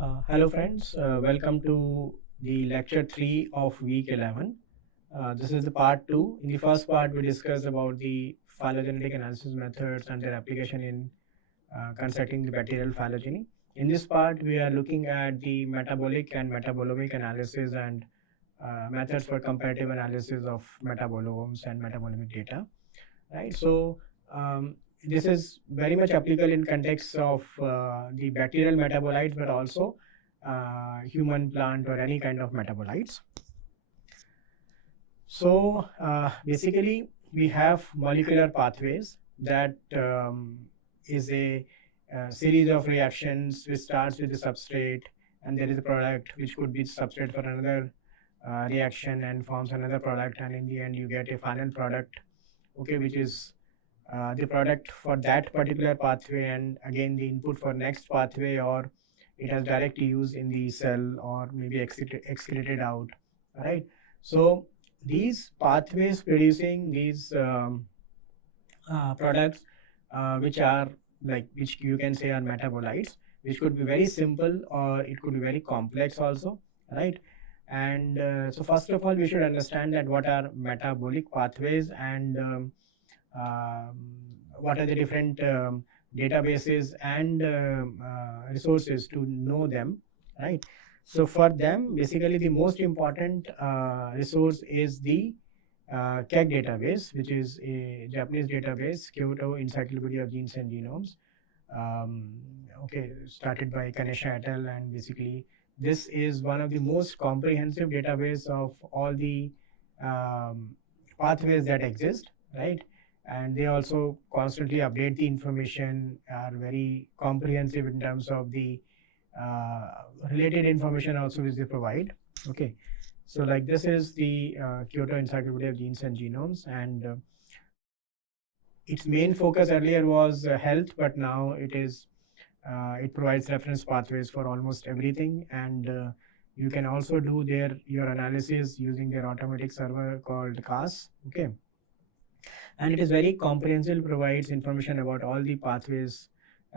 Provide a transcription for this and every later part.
Hello friends, welcome to the lecture 3 of week 11. This is the part 2. In the first part, we discussed about the phylogenetic analysis methods and their application in constructing the bacterial phylogeny. In this part, we are looking at the metabolic and metabolomic analysis and methods for comparative analysis of metabolomes and metabolomic data. Right. So this is very much applicable in context of the bacterial metabolites, but also human, plant, or any kind of metabolites. So basically, we have molecular pathways that is a series of reactions which starts with the substrate, and there is a product which could be substrate for another reaction and forms another product, and in the end you get a final product, okay, which is the product for that particular pathway, and again the input for next pathway, or it has direct use in the cell or maybe excreted out, right? So these pathways producing these products which are which you can say are metabolites, which could be very simple or it could be very complex also, right? And so first of all, we should understand that what are metabolic pathways and what are the different databases and resources to know them, right? So for them, basically the most important resource is the KEG database, which is a Japanese database, Kyoto Encyclopedia of Genes and Genomes, okay, started by Kanesha et al. And basically this is one of the most comprehensive database of all the pathways that exist, right? And they also constantly update the information, are very comprehensive in terms of the related information also which they provide. Okay, so like this is the Kyoto Encyclopedia of Genes and Genomes, and its main focus earlier was health, but now it is it provides reference pathways for almost everything, and you can also do your analysis using their automatic server called CAS. Okay, and it is very comprehensive, provides information about all the pathways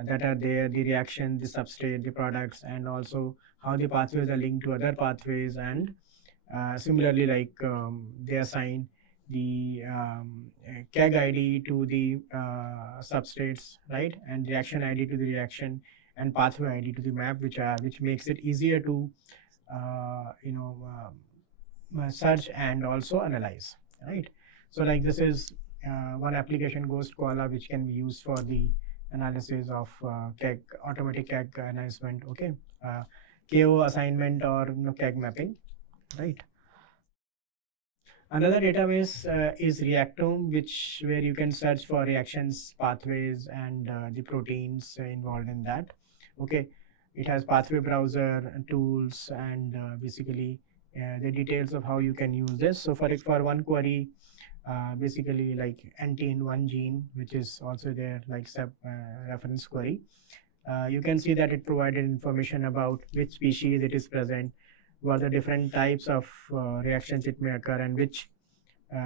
that are there, the reaction, the substrate, the products, and also how the pathways are linked to other pathways, and similarly they assign the KEG ID to the substrates, right, and reaction ID to the reaction, and pathway ID to the map, which makes it easier to search and also analyze, right? So like this is one application, Ghost Koala, which can be used for the analysis of KEG, automatic KEG announcement, okay, KO assignment or KEG mapping, right? Another database is Reactome, where you can search for reactions, pathways, and the proteins involved in that. Okay, it has pathway browser and tools, and basically the details of how you can use this. So for one query, basically like anti in one gene, which is also there like reference query, you can see that it provided information about which species it is present, what are the different types of reactions it may occur, and which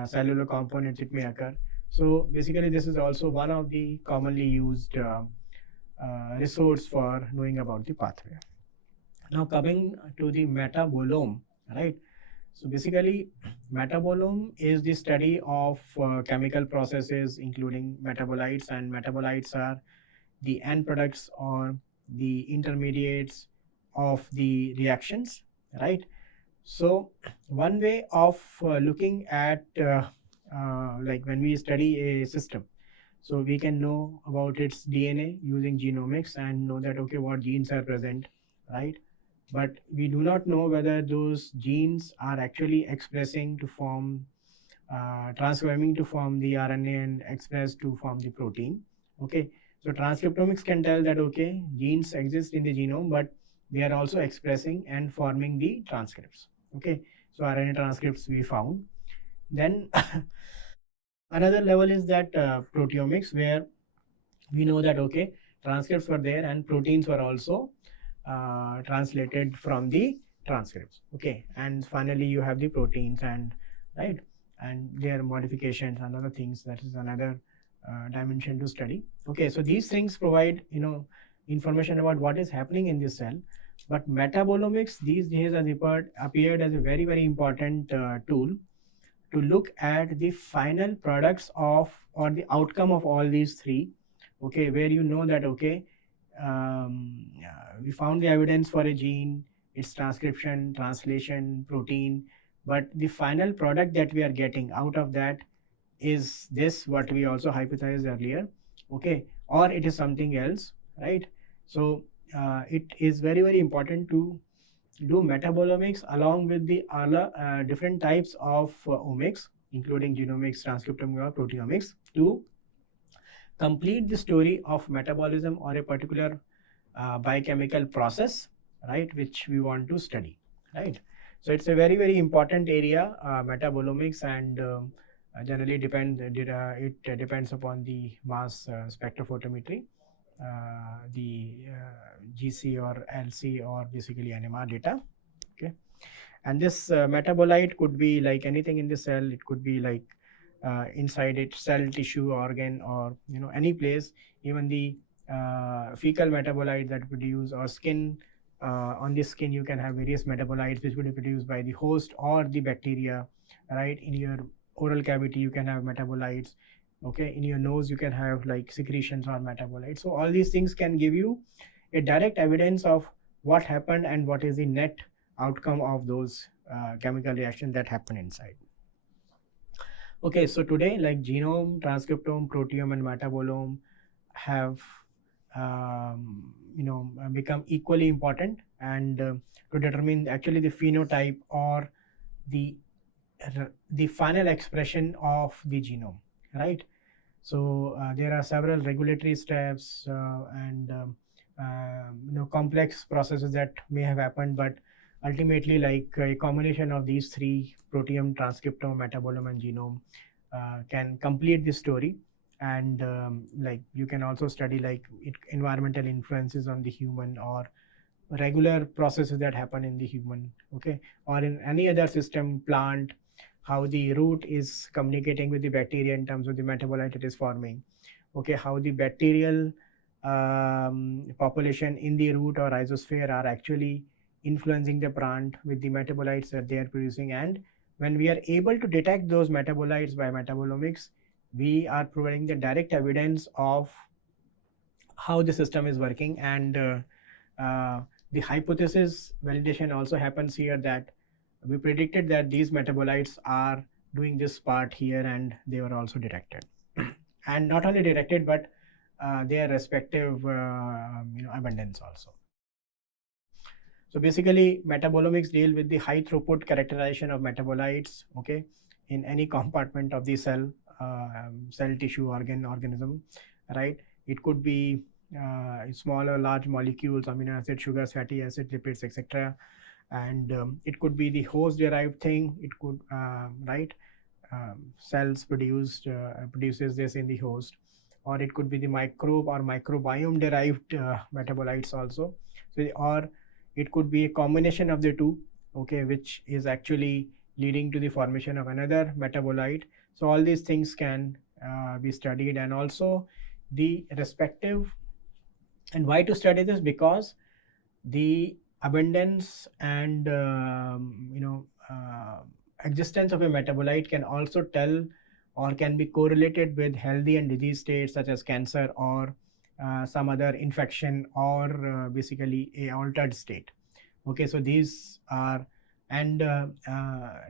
cellular components it may occur. So basically this is also one of the commonly used resource for knowing about the pathway. Now coming to the metabolome, right? So basically metabolome is the study of chemical processes including metabolites, and metabolites are the end products or the intermediates of the reactions, right? So one way of looking at like when we study a system, so we can know about its DNA using genomics and know that okay, what genes are present, right? But we do not know whether those genes are actually expressing to form transcribing to form the RNA and express to form the protein. Okay, so transcriptomics can tell that okay, genes exist in the genome, but they are also expressing and forming the transcripts. Okay, so RNA transcripts we found. Then another level is that proteomics, where we know that okay, transcripts were there and proteins were also translated from the transcripts. Okay, and finally you have the proteins and right, and their modifications and other things. That is another dimension to study. Okay, so these things provide information about what is happening in the cell, But metabolomics these days has appeared as a very, very important tool to look at the final products of or the outcome of all these three. Okay, where you know that okay, we found the evidence for a gene, its transcription, translation, protein, but the final product that we are getting out of that is this what we also hypothesized earlier, okay, or it is something else, right? So it is very, very important to do metabolomics along with the other different types of omics, including genomics, transcriptomics, proteomics, to complete the story of metabolism or a particular biochemical process, right, which we want to study, right? So it's a very, very important area, metabolomics, and generally it depends upon the mass spectrophotometry, the GC or LC or basically NMR data. Okay, and this metabolite could be like anything in the cell. It could be like inside it, cell, tissue, organ, or any place. Even the fecal metabolite that produce, or skin, on the skin you can have various metabolites which would be produced by the host or the bacteria, right? In your oral cavity you can have metabolites, okay, in your nose you can have like secretions or metabolites. So all these things can give you a direct evidence of what happened and what is the net outcome of those chemical reactions that happen inside. Okay, so today like genome, transcriptome, proteome, and metabolome have become equally important, and to determine actually the phenotype or the final expression of the genome, right? So there are several regulatory steps and complex processes that may have happened, but ultimately like a combination of these three, proteome, transcriptome, metabolome, and genome, can complete the story. And like you can also study like environmental influences on the human, or regular processes that happen in the human, okay, or in any other system, plant, how the root is communicating with the bacteria in terms of the metabolite it is forming, okay, how the bacterial population in the root or rhizosphere are actually influencing the plant with the metabolites that they are producing. And when we are able to detect those metabolites by metabolomics, we are providing the direct evidence of how the system is working. And the hypothesis validation also happens here, that we predicted that these metabolites are doing this part here, and they were also detected. And not only detected, but their respective abundance also. So basically metabolomics deal with the high throughput characterization of metabolites, okay, in any compartment of the cell, cell, tissue, organism, right? It could be small or large molecules, amino acid, sugars, fatty acids, lipids, etc. And it could be the host derived thing. It could right, cells produces this in the host, or it could be the microbe or microbiome derived metabolites also. So, or it could be a combination of the two, okay, which is actually leading to the formation of another metabolite. So all these things can be studied, and also the respective. And why to study this? Because the abundance and existence of a metabolite can also tell, or can be correlated with healthy and disease states such as cancer, or some other infection, or basically a altered state. Okay, so these are, and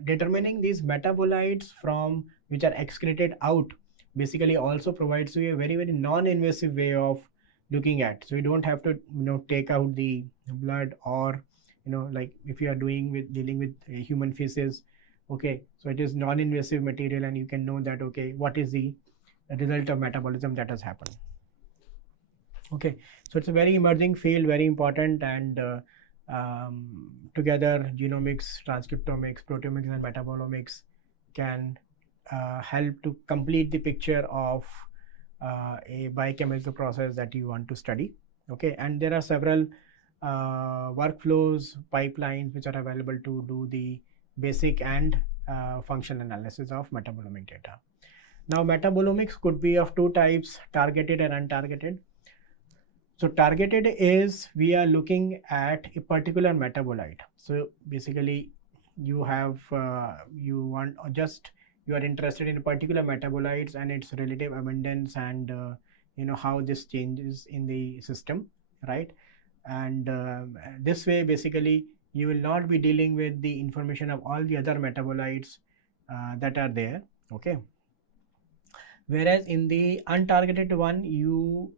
determining these metabolites from which are excreted out basically also provides you a very, very non-invasive way of looking at. So you don't have to take out the blood, or like if you are dealing with human feces, okay, so it is non-invasive material, and you can know that okay, what is the result of metabolism that has happened. Okay, so it's a very emerging field, very important, and together genomics, transcriptomics, proteomics, and metabolomics can help to complete the picture of a biochemical process that you want to study. Okay, and there are several workflows, pipelines which are available to do the basic and functional analysis of metabolomic data. Now metabolomics could be of two types, targeted and untargeted. So targeted is we are looking at a particular metabolite. So basically you have you are interested in a particular metabolites and its relative abundance, and how this changes in the system, right? And this way basically you will not be dealing with the information of all the other metabolites that are there, okay? Whereas in the untargeted one, you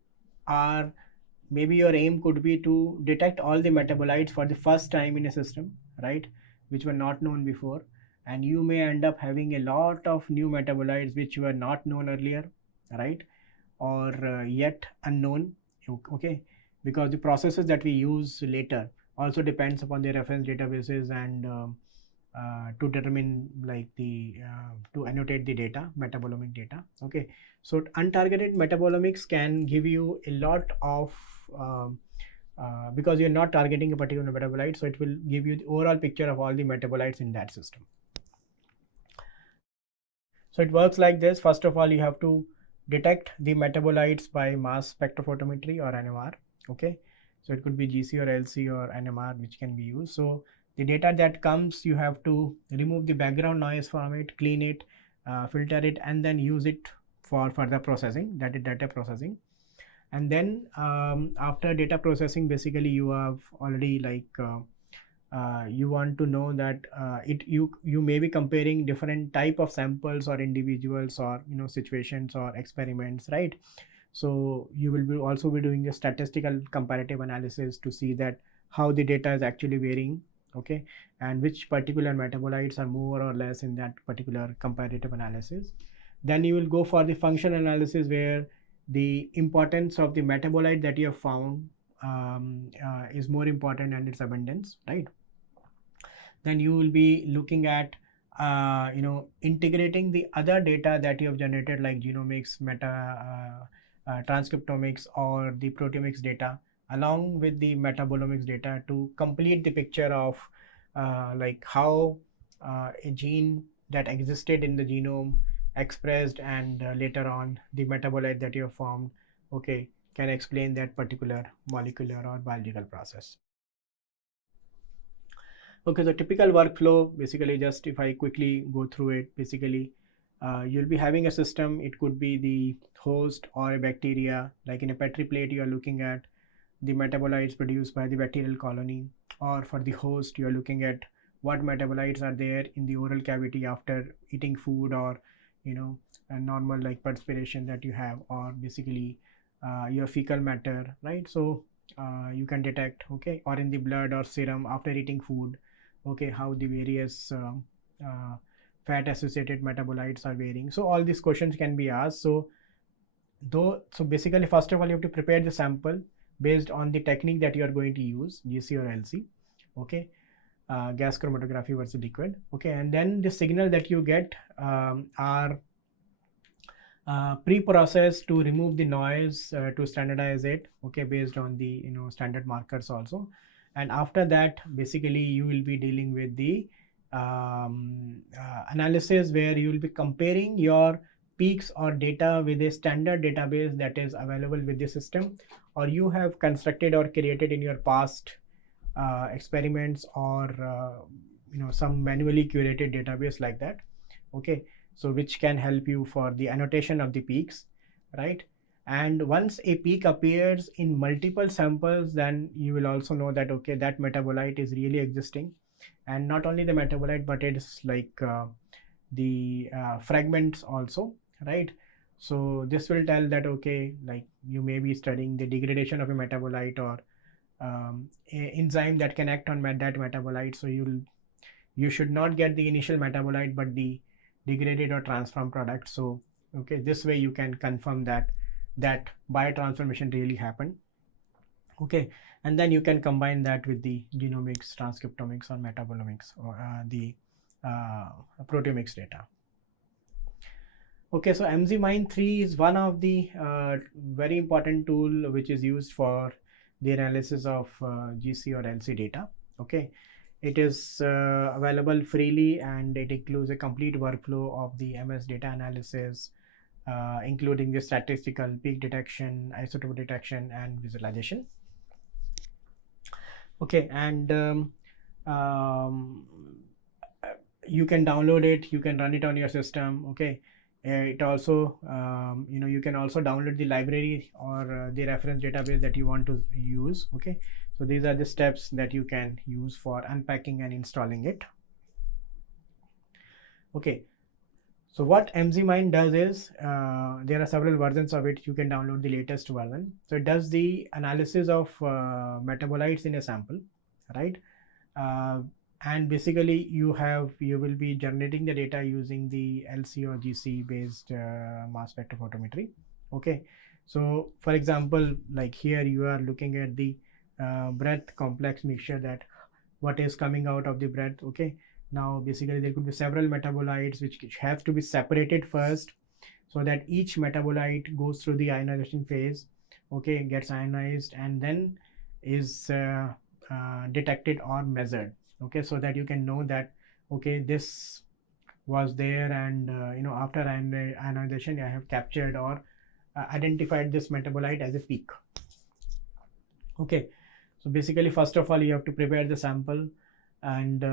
are, maybe your aim could be to detect all the metabolites for the first time in a system, right, which were not known before, and you may end up having a lot of new metabolites which were not known earlier, right, or yet unknown, okay, because the processes that we use later also depends upon the reference databases and to determine like the to annotate the data, metabolomic data, okay. So untargeted metabolomics can give you a lot of because you're not targeting a particular metabolite, so it will give you the overall picture of all the metabolites in that system. So it works like this. First of all, you have to detect the metabolites by mass spectrophotometry or NMR, okay. So it could be GC or LC or NMR which can be used. So the data that comes, you have to remove the background noise from it, clean it, filter it, and then use it for further processing, that is data processing. And then after data processing, basically you have already like you want to know that you may be comparing different type of samples or individuals or situations or experiments, right? So you will be also be doing a statistical comparative analysis to see that how the data is actually varying, okay, and which particular metabolites are more or less in that particular comparative analysis. Then you will go for the function analysis, where the importance of the metabolite that you have found is more important, and its abundance, right? Then you will be looking at integrating the other data that you have generated, like genomics, transcriptomics, or the proteomics data, along with the metabolomics data, to complete the picture of like how a gene that existed in the genome expressed, and later on the metabolite that you have formed, okay, can explain that particular molecular or biological process. Okay, the typical workflow, basically, just if I quickly go through it, basically you'll be having a system. It could be the host or a bacteria. Like in a Petri plate, you are looking at the metabolites produced by the bacterial colony, or for the host, you are looking at what metabolites are there in the oral cavity after eating food, or a normal like perspiration that you have, or basically your fecal matter, right? So you can detect, okay, or in the blood or serum after eating food, okay, how the various fat associated metabolites are varying. So all these questions can be asked. So basically, first of all, you have to prepare the sample based on the technique that you are going to use, GC or LC, okay, gas chromatography versus liquid, okay. And then the signal that you get are pre-processed to remove the noise, to standardize it, okay, based on the standard markers also. And after that, basically you will be dealing with the analysis, where you will be comparing your peaks or data with a standard database that is available with the system, or you have constructed or created in your past experiments, or some manually curated database like that, okay. So which can help you for the annotation of the peaks, right? And once a peak appears in multiple samples, then you will also know that, okay, that metabolite is really existing. And not only the metabolite, but it's like the fragments also, right? So this will tell that, okay, like you may be studying the degradation of a metabolite, or a enzyme that can act on that metabolite. So you should not get the initial metabolite, but the degraded or transformed product. So okay, this way you can confirm that biotransformation really happened, okay. And then you can combine that with the genomics, transcriptomics, or metabolomics, or the proteomics data. Okay, so MZMine3 is one of the very important tool which is used for the analysis of GC or LC data, okay. It is available freely, and it includes a complete workflow of the MS data analysis, including the statistical peak detection, isotope detection, and visualization. Okay, and you can download it, you can run it on your system. Okay, it also you can also download the library or the reference database that you want to use. Okay, so these are the steps that you can use for unpacking and installing it. Okay, so what MZMind does is there are several versions of it. You can download the latest version. So it does the analysis of metabolites in a sample, right? And basically you will be generating the data using the LC or GC based mass spectrophotometry. Okay, so for example, like here you are looking at the breath complex mixture, that what is coming out of the breath. Okay, now basically there could be several metabolites which have to be separated first, so that each metabolite goes through the ionization phase. Okay, gets ionized and then is detected or measured. Okay, so that you can know that okay, this was there, and after ionization I have captured or identified this metabolite as a peak. Okay, so basically first of all you have to prepare the sample, and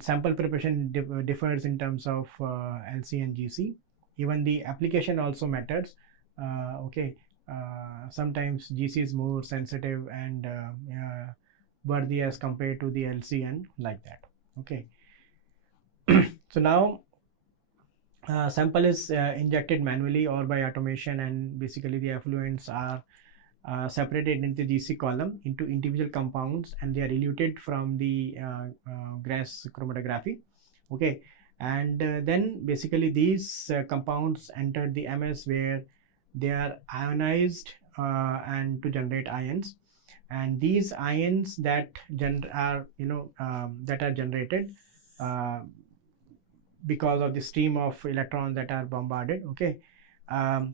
sample preparation differs in terms of LC and GC. Even the application also matters. Okay, sometimes GC is more sensitive and worthy as compared to the LC and like that. Okay, so now sample is injected manually or by automation, and basically the effluents are separated into the GC column into individual compounds, and they are eluted from the gas chromatography. Okay, and then basically these compounds enter the MS, where they are ionized and to generate ions, and these ions that are generated because of the stream of electrons that are bombarded. Okay,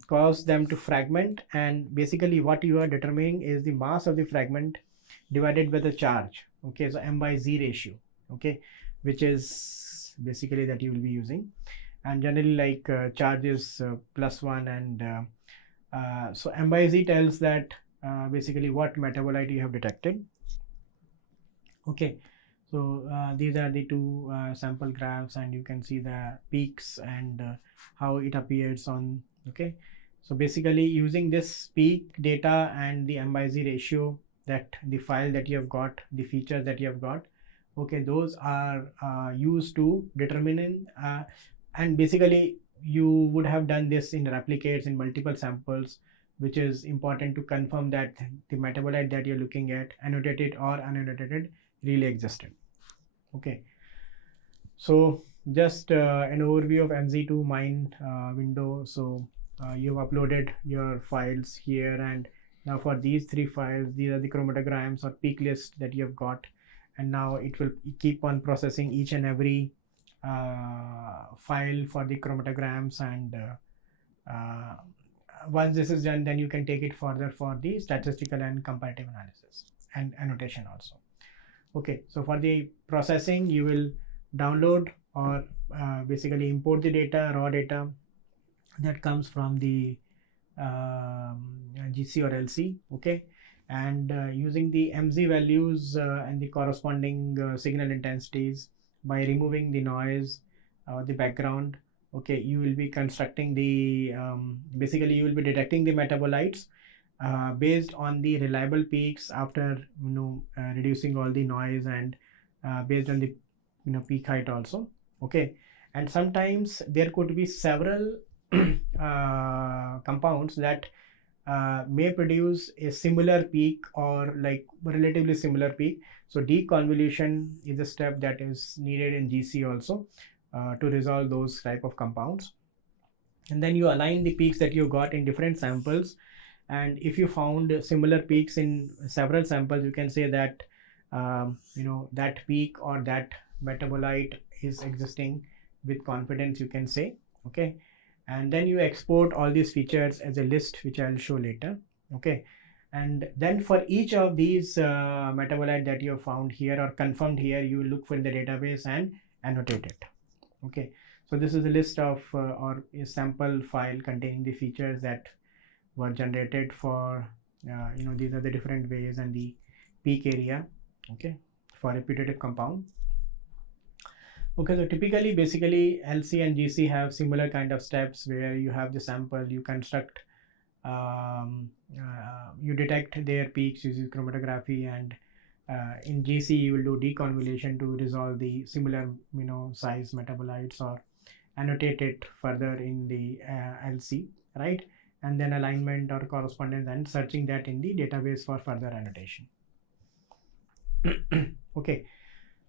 cause them to fragment, and basically what you are determining is the mass of the fragment divided by the charge. Okay, so M/Z ratio. Okay, which is basically that you will be using, and generally like charge is +1, and so M/Z tells that basically what metabolite you have detected. Okay, so these are the two sample graphs, and you can see the peaks and how it appears on. Okay, so basically using this peak data and the M/Z ratio, that the file that you have got, the features that you have got, okay, those are used to determine and basically you would have done this in replicates in multiple samples, which is important to confirm that the metabolite that you're looking at, annotated or unannotated, really existed. Okay, so just an overview of MZ2Mind window. So you've uploaded your files here, and now for these three files, these are the chromatograms or peak list that you have got, and now it will keep on processing each and every file for the chromatograms, and once this is done, then you can take it further for the statistical and comparative analysis and annotation also. Okay, so for the processing, you will download or basically import the data, raw data that comes from the GC or LC. Okay, and using the MZ values and the corresponding signal intensities, by removing the noise or the background. Okay, you will be constructing the basically you will be detecting the metabolites based on the reliable peaks after reducing all the noise, and based on the peak height also. Okay, and sometimes there could be several compounds that may produce a similar peak or like relatively similar peak. So deconvolution is a step that is needed in GC also to resolve those type of compounds, and then you align the peaks that you got in different samples, and if you found similar peaks in several samples, you can say that that peak or that metabolite is existing with confidence, you can say. Okay, and then you export all these features as a list, which I'll show later. Okay, and then for each of these metabolite that you have found here or confirmed here, you look for in the database and annotate it. Okay, So this is a list of or a sample file containing the features that were generated for these are the different ways and the peak area, okay, for a putative compound. Okay, so typically basically LC and GC have similar kind of steps where you have the sample, you construct, you detect their peaks using chromatography, and in GC you will do deconvolution to resolve the similar size metabolites or annotate it further in the LC, right? And then alignment or correspondence and searching that in the database for further annotation. Okay,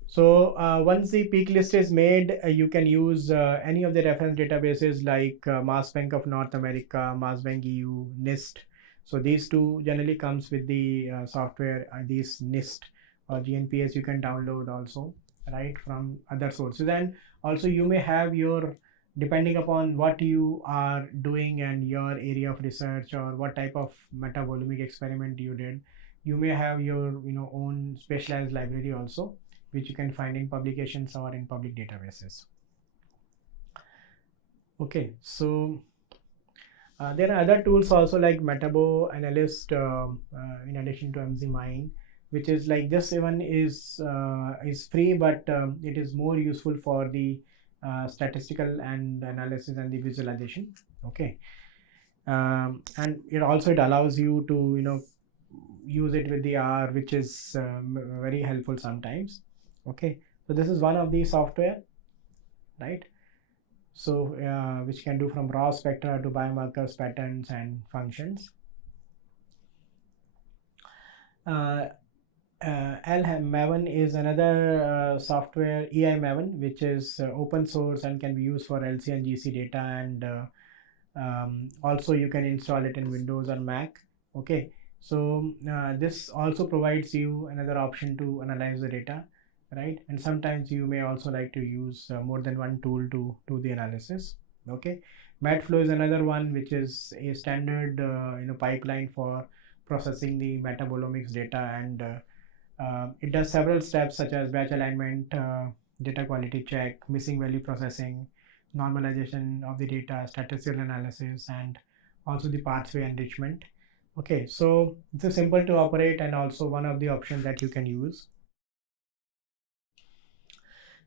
so once the peak list is made, you can use any of the reference databases like Mass Bank of North America, Mass Bank EU, NIST. So these two generally comes with the software, these NIST or GNPS you can download also, right, from other sources. And also you may have your, depending upon what you are doing and your area of research or what type of metabolomic experiment you did, you may have your own specialized library also, which you can find in publications or in public databases. Okay, so there are other tools also like Metabo Analyst in addition to MZMine, which is like this one is free, but it is more useful for the statistical and analysis and the visualization. Okay, and it allows you to use it with the R, which is very helpful sometimes. Okay, so this is one of the software, right? So which can do from raw spectra to biomarkers, patterns and functions. Maven is another software, EI Maven, which is open source and can be used for LC and GC data, and also you can install it in Windows or Mac. Okay, so this also provides you another option to analyze the data, right? And sometimes you may also like to use more than one tool to do the analysis. Okay, MatFlow is another one, which is a standard pipeline for processing the metabolomics data, and it does several steps such as batch alignment, data quality check, missing value processing, normalization of the data, statistical analysis, and also the pathway enrichment. Okay, so it's simple to operate and also one of the options that you can use.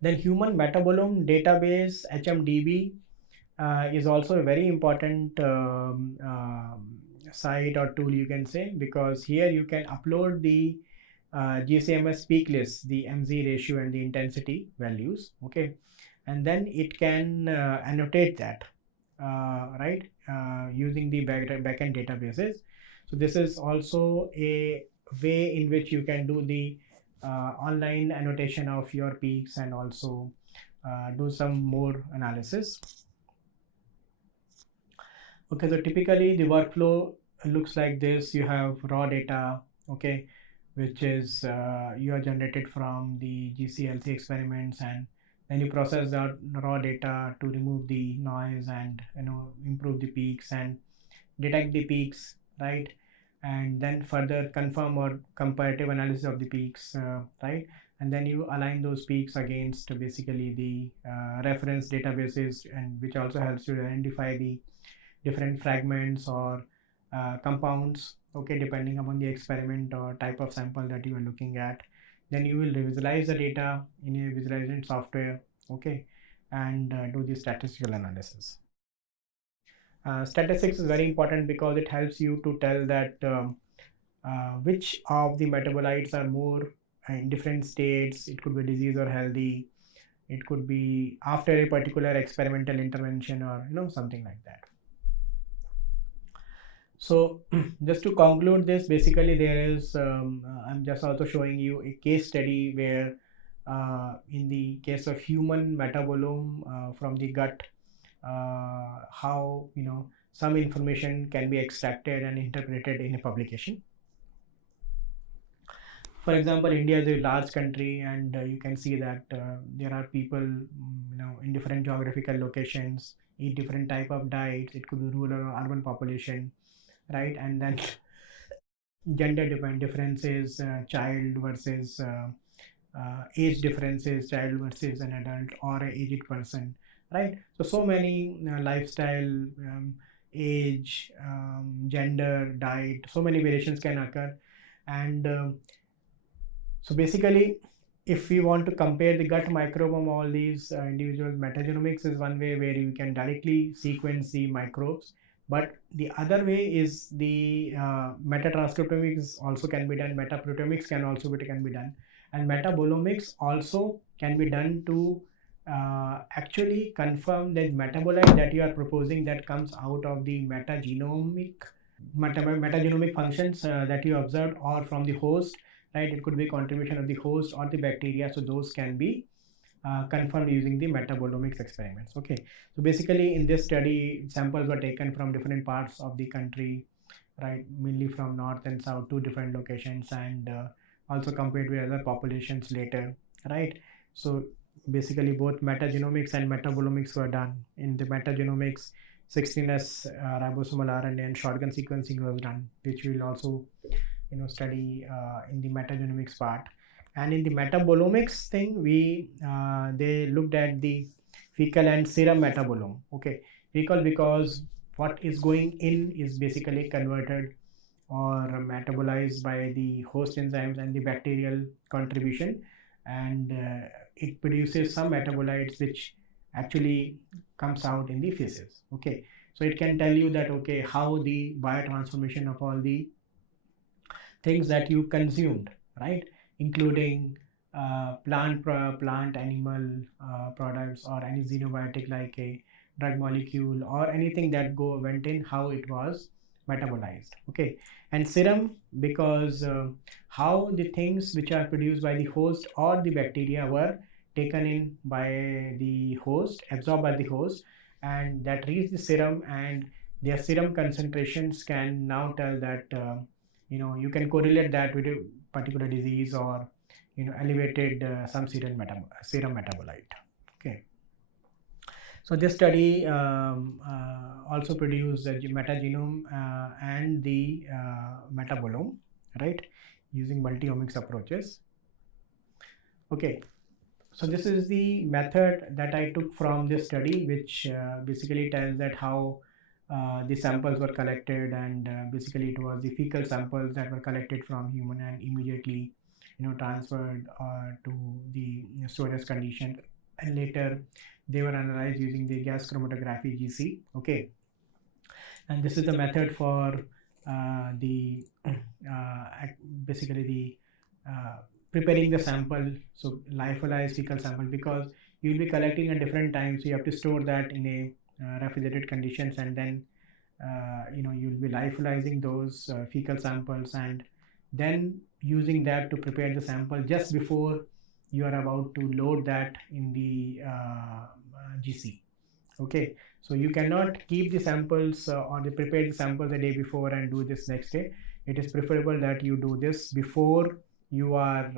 Then human metabolome database, HMDB, is also a very important site or tool, you can say, because here you can upload the GCMS peak list, the MZ ratio and the intensity values. Okay, and then it can annotate that, right, using the backend databases. So this is also a way in which you can do the online annotation of your peaks and also do some more analysis. Okay, so typically the workflow looks like this. You have raw data, okay, which is you are generated from the GCLC experiments, and then you process that raw data to remove the noise and improve the peaks and detect the peaks, right? And then further confirm or comparative analysis of the peaks, right? And then you align those peaks against basically the reference databases, and which also helps you to identify the different fragments or compounds, okay, depending upon the experiment or type of sample that you are looking at. Then you will visualize the data in a visualization software, okay, and do the statistical analysis. Statistics is very important because it helps you to tell that which of the metabolites are more in different states. It could be disease or healthy. It could be after a particular experimental intervention or something like that. So just to conclude this, basically there is I'm just also showing you a case study where in the case of human metabolome from the gut, how some information can be extracted and interpreted in a publication. For example, India is a large country, and you can see that there are people in different geographical locations, eat different type of diets. It could be rural or urban population, right? And then gender differences, child versus age differences, child versus an adult or an aged person, right? So many lifestyle, age, gender, diet, so many variations can occur. And so basically, if we want to compare the gut microbiome, all these individuals, metagenomics is one way where you can directly sequence the microbes. But the other way is the metatranscriptomics also can be done. Metaproteomics can be done, and metabolomics also can be done to actually confirm that metabolite that you are proposing that comes out of the metagenomic functions that you observed, or from the host, right? It could be contribution of the host or the bacteria. So those can be confirmed using the metabolomics experiments. Okay, so basically in this study, samples were taken from different parts of the country, right? Mainly from north and south, two different locations, and also compared with other populations later, right? So basically both metagenomics and metabolomics were done. In the metagenomics, 16S ribosomal RNA and shotgun sequencing was done, which we will also study in the metagenomics part. And in the metabolomics thing, they looked at the fecal and serum metabolome. Okay, because what is going in is basically converted or metabolized by the host enzymes and the bacterial contribution, and it produces some metabolites which actually comes out in the feces. Okay, so it can tell you that, okay, how the biotransformation of all the things that you consumed, right, including plant animal products, or any xenobiotic like a drug molecule or anything that went in, how it was metabolized. Okay, and serum, because how the things which are produced by the host or the bacteria were taken in by the host, absorbed by the host, and that reached the serum, and their serum concentrations can now tell that you can correlate that with a particular disease, or elevated some serum metabolite. Okay, so this study also produced the metagenome and the metabolome, right, using multi-omics approaches. Okay, so this is the method that I took from this study, which basically tells that how the samples were collected, and basically it was the fecal samples that were collected from human and immediately transferred to the storage condition, and later they were analyzed using the gas chromatography GC. Okay, and this is the method for the basically the preparing the sample. So lyophilized fecal sample, because you will be collecting at different times, so you have to store that in a refrigerated conditions, and then you'll be lyophilizing those fecal samples, and then using that to prepare the sample just before you are about to load that in the GC. Okay, so you cannot keep the samples or prepare the samples the day before and do this next day. It is preferable that you do this before you are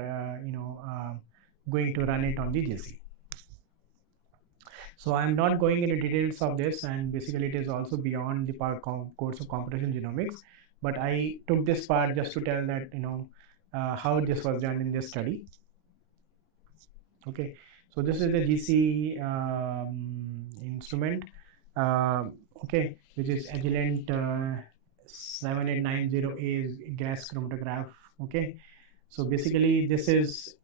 going to run it on the GC. So I'm not going into details of this, and basically it is also beyond the course of computational genomics, but I took this part just to tell that how this was done in this study. Okay, so this is the GC instrument, okay, which is Agilent 7890A gas chromatograph. Okay, so basically this is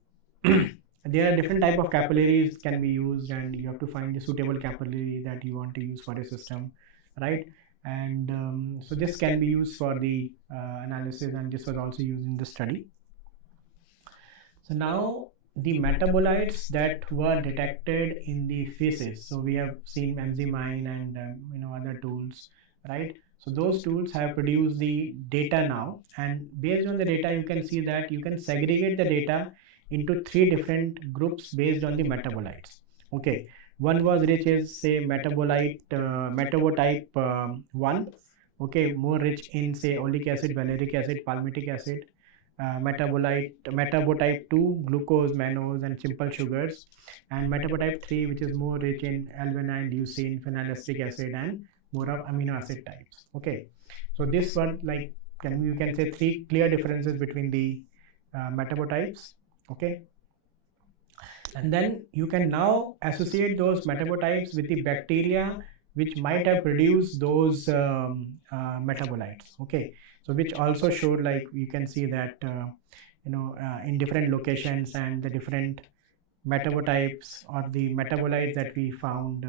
there are different type of capillaries can be used, and you have to find the suitable capillary that you want to use for a system, right? And so this can be used for the analysis, and this was also used in the study. So now the metabolites that were detected in the feces, so we have seen enzymine and other tools, right? So those tools have produced the data now, and based on the data you can see that you can segregate the data into 3 different groups based on the metabolites. Okay, one was rich is say metabotype 1, okay, more rich in say oleic acid, valeric acid, palmitic acid. Metabotype 2, glucose, mannose and simple sugars, and metabotype 3, which is more rich in alanine, leucine, phenylacetic acid and more of amino acid types. Okay, so this one, like, you can say 3 clear differences between the metabotypes. Okay, And then you can now associate those metabotypes with the bacteria which might have produced those metabolites. Okay, so which also showed, like you can see that in different locations, and the different metabotypes or the metabolites that we found.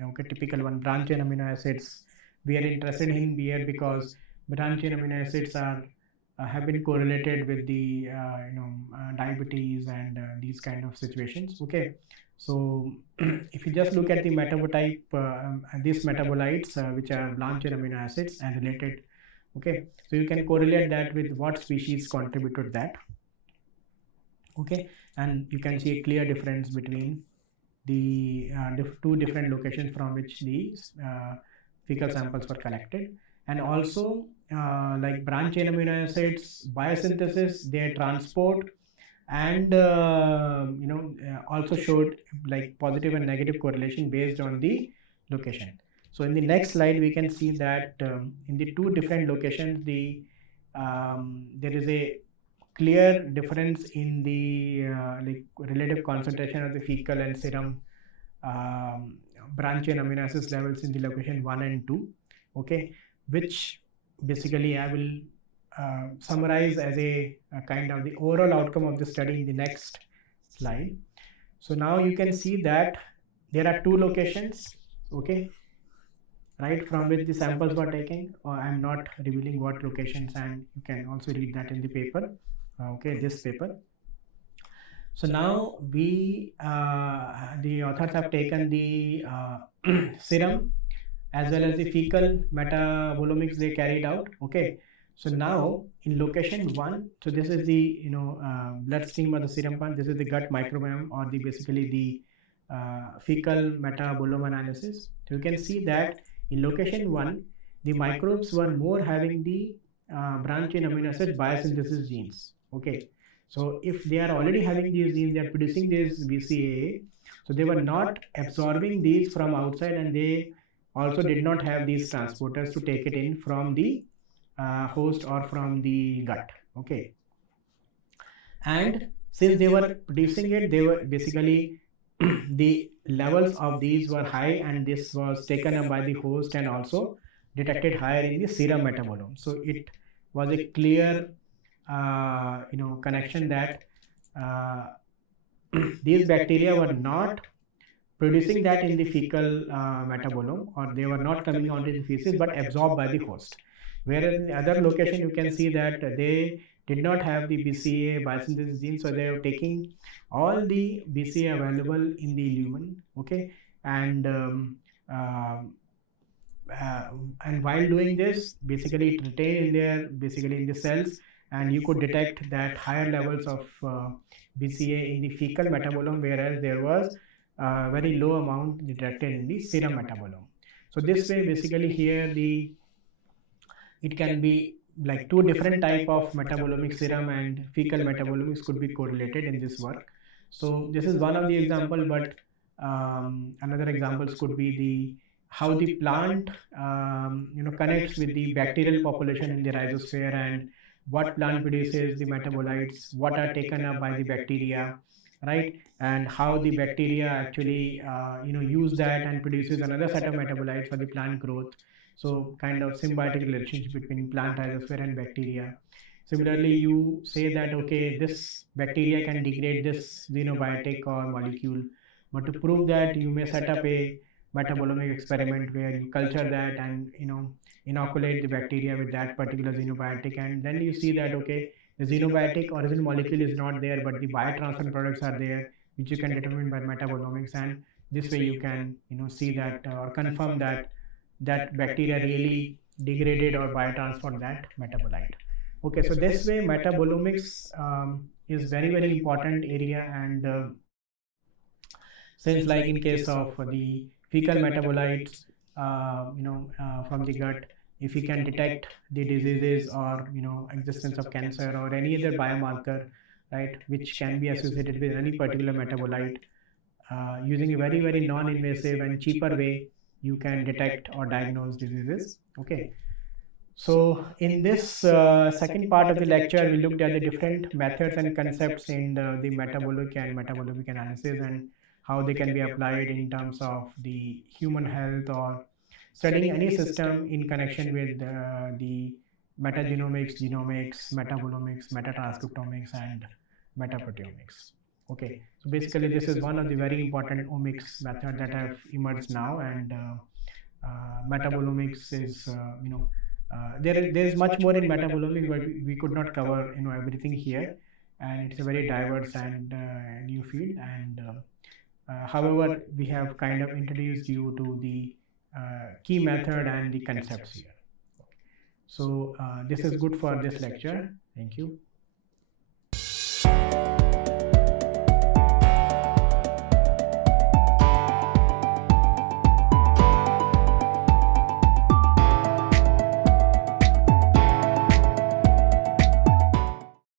Okay, typical one, branch chain amino acids. We are interested in here because branch chain amino acids are have been correlated with the diabetes and these kind of situations. Okay, so if you just look at the metabotype, these metabolites which are branch chain amino acids and related. Okay, so you can correlate that with what species contributed that. Okay, and you can see a clear difference between the two different locations from which the fecal samples were collected. And also like branch chain amino acids biosynthesis, their transport, and also showed like positive and negative correlation based on the location. So in the next slide we can see that in the two different locations, there is a clear difference in the like relative concentration of the fecal and serum branch chain amino acids levels in the location 1 and 2. Okay, which basically I will summarize as a kind of the overall outcome of the study in the next slide. So now you can see that there are two locations. Okay, right, from which the samples were taken. I'm not revealing what locations, and you can also read that in the paper. Okay, this paper. So now the authors have taken the serum as well as the fecal metabolomics they carried out. Okay, so now in location 1, so this is the bloodstream or the serum part. This is the gut microbiome, or the basically the fecal metabolome analysis. So you can see that in location 1, the microbes were more having the branch chain amino acid biosynthesis genes. Okay, so if they are already having these genes, they are producing this BCAA. So they were not absorbing these from outside, and they also did not have these transporters to take it in from the host or from the gut. Okay, and since they were producing it, they were basically the levels of these were high, and this was taken up by the host and also detected higher in the serum metabolome. So it was a clear connection that these bacteria were not producing that in the fecal metabolome, or they were not coming onto the feces but absorbed by the host. Whereas in the other location you can see that they did not have the BCA biosynthesis gene, so they are taking all the BCA available in the lumen. Okay, and while doing this, basically it retained in there, basically in the cells, and you could detect that higher levels of BCA in the fecal metabolome, whereas there was very low amount detected in the serum metabolome. So this way, basically here it can be like two different type of metabolomic serum and fecal metabolomics could be correlated in this work. So this is one of the example, but another examples could be the how the plant connects with the bacterial population in the rhizosphere, and what plant produces the metabolites, what are taken up by the bacteria, right, and how the bacteria actually use that and produces another set of metabolites for the plant growth. So kind of symbiotic relationship between plant rhizosphere and bacteria. Similarly, you say that okay, this bacteria can degrade this xenobiotic or molecule, but to prove that you may set up a metabolomic experiment where you culture that and inoculate the bacteria with that particular xenobiotic, and then you see that okay, the xenobiotic original molecule is not there, but the biotransfer products are there, which you can determine by metabolomics, and this way you can see that or confirm that that bacteria really degraded or biotransferred that metabolite. Okay, so this way metabolomics is very important area, and since like in case of the fecal metabolites from the gut, if we can detect the diseases or existence of cancer or any other biomarker, right, which can be associated with any particular metabolite, using a very non-invasive and cheaper way, you can detect or diagnose diseases. Okay, So in this second part of the lecture, we looked at the different methods and concepts in the metabolic and metabolomic analysis, and how they can be applied in terms of the human health or studying any system in connection with the metagenomics, genomics, metabolomics, metatranscriptomics, and metaproteomics. Okay, so basically this is one of the very important omics method that have emerged now, and metabolomics is there is much more in metabolomics, but we could not cover everything here, and it's a very diverse and new field. And however, we have kind of introduced you to the key method and the concepts here. So this is good for this lecture. Thank you.